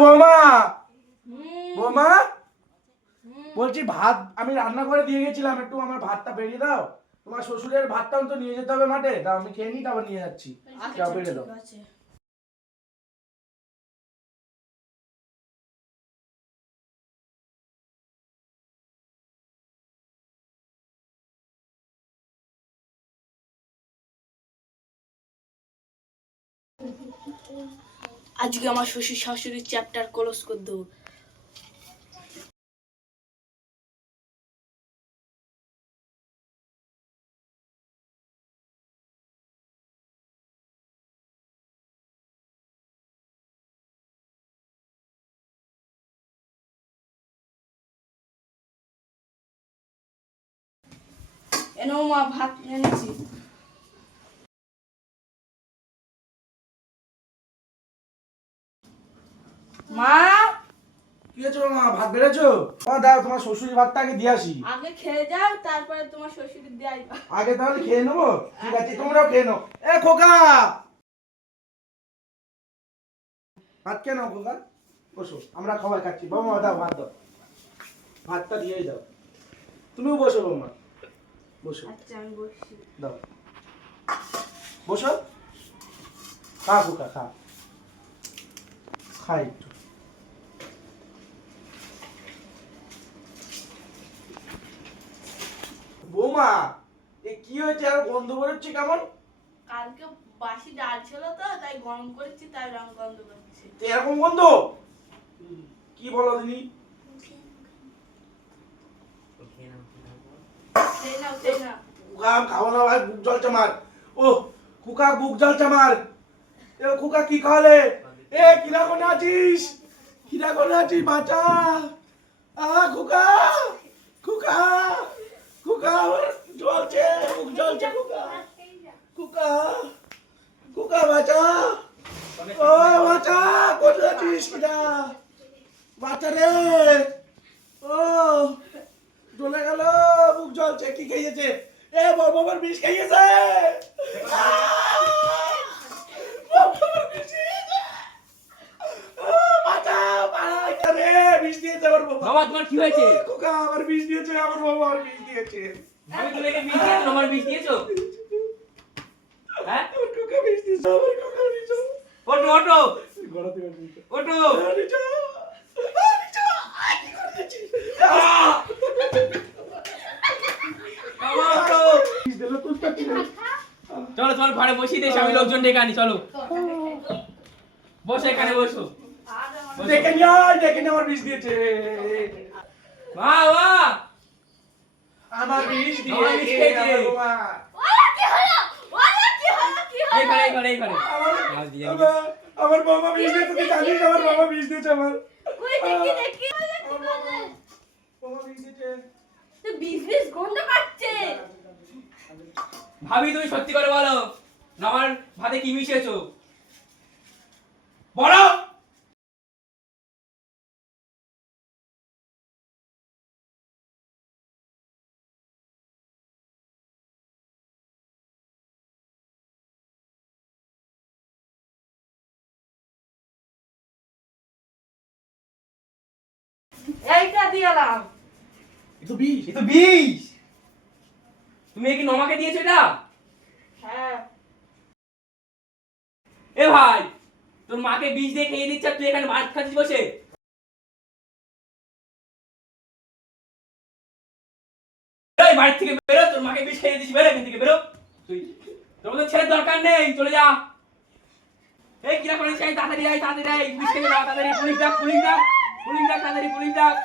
বৌমা বৌমা বলছি ভাত আমি রান্না করে দিয়ে গেছিলাম, একটু আমার ভাতটা বেরিয়ে দাও। তোমার শ্বশুরের ভাতটাও তো নিয়ে যেতে হবে মাঠে, তা আমি খেয়ে নিই, তারপর নিয়ে যাচ্ছি। যাও বেরিয়ে দাও। আজকে আমার শ্বশুর শাশুড়ির চ্যাপ্টার ক্লোজ করে দেবো। এনেও মা ভাত এনেছি। মা কি হয়েছে মা, ভাত বেড়েছো? দাও তোমার শ্বশুরের ভাতটা আগে দিয়ে আসি। আগে খেয়ে যাও, তারপরে তোমার শ্বশুরের দিয়ে আইবা। আগে তাহলে খেয়ে নেবো, ঠিক আছে তোমরাও খেয়ে নাও। এ খোকা, ভাত খেয়ে নাও খোকা, বসো আমরা খাবার খাচ্ছি। বৌমা দাও ভাত দাও, ভাতটা দিয়েই দাও। তুমিও বসো বৌমা, বসো। আচ্ছা আমি বসছি। দাও, বসো। খা খোকা খা, খাই একটু। বৌমা এ কি হয়েছে, আর গন্ধ বেরোচ্ছে কেমন? কালকে বাসি ডাল ছিল তো, তাই গরম করেছি, তাই রং গন্ধ করছে। তো এরকম গন্ধ কি বলো দিনি? সেই না সেই না। কুকা খাওয়া না ভাই, বুক জ্বলছে আমার। ও কুকা বুক জ্বলছে আমার। এ কুকা কি খাওয়ালে? এ কিরা কোনে আছিস? কিরা কোনে আছিস বাঁচা? কুকা কুকা কুকা আমার জ্বলছে, বুক জ্বলছে কুকা। কুকা কুকা বাঁচা, ও বাঁচা, কোথায় আছিস কিরা? বাঁচা রে, ও জ্বলে গেল, বুক জ্বলছে। কি খেয়েছে? এ বাবার বিষ খেয়েছে। বাবার বিষ খেয়েছে। বাঁচাও, বাঁচা রে, বিষ দিয়েছে আমার বাবা। বাবা তোমার কি হয়েছে? খোকা আমার বিষ দিয়েছে, আমার বাবা আমার বিষ দিয়েছে। আমি তোমাকে বিষ দিয়েছো, আমার বিষ দিয়েছো? হ্যাঁ আমার খোকা বিষ দিয়েছে, আমার খোকা বিষ দিয়েছে। ওটো ওটো গড়াতে পারবি না। ওটো। নিচে, নিচে, কি করে দিয়েছিস? বাবা ওটো। বিষ দিল তুলতে কি না? চলো তোমার ঘরে বসিয়ে দিয়েছি, আমি লোকজন ডেকে আনি, চলো বসো এখানে বসো। দেখে নিয়ে আয়, দেখে নিয়ে আমার বিষ দিয়েছে। বাবা আমার বিষ আমার বিষ দিয়েছে খেয়েছে। আমার বাবা। ওরা কি হলো? ওরা কি হলো? কি হলো? এই ঘরে এই ঘরে এই ঘরে। আমার বাবা বিষ দিয়েছে, তুই জানিস আমার বাবা বিষ দিয়েছে আমার। কই দেখি দেখি। বাবা বিষ দিয়েছে। তো বিজনেস গন্ধ পাচ্ছে। ভাবি তুমি সত্যি করে বলো, না আমার ভাতে কি মিশিয়েছো? বলো। এইটা দিলাম। এ তো বিষ। এ তো বিষ। তুমি কি নমাকে দিয়েছো এটা? হ্যাঁ। এ ভাই, তোর মাকে বিষ দিয়ে খেয়ে দিচ্ছে, আর তুই এখানে ভাত খাচ্ছিস বসে? এই বাড়ি থেকে বেরো, তোর মাকে বিষ খেয়ে দিচ্ছিস, বেরো এখান থেকে বেরো। তুই তোর মতো ছেলের দরকার নেই, চলে যা। এই কিরা করেছিস? তাড়াতাড়ি আয়, তাড়াতাড়ি আয়, বিষ খেয়ে যাও, তাড়াতাড়ি পুলিশ ডাক, পুলিশ ডাক, পুলিশ ডাক, তাড়াতাড়ি পুলিশ ডাক।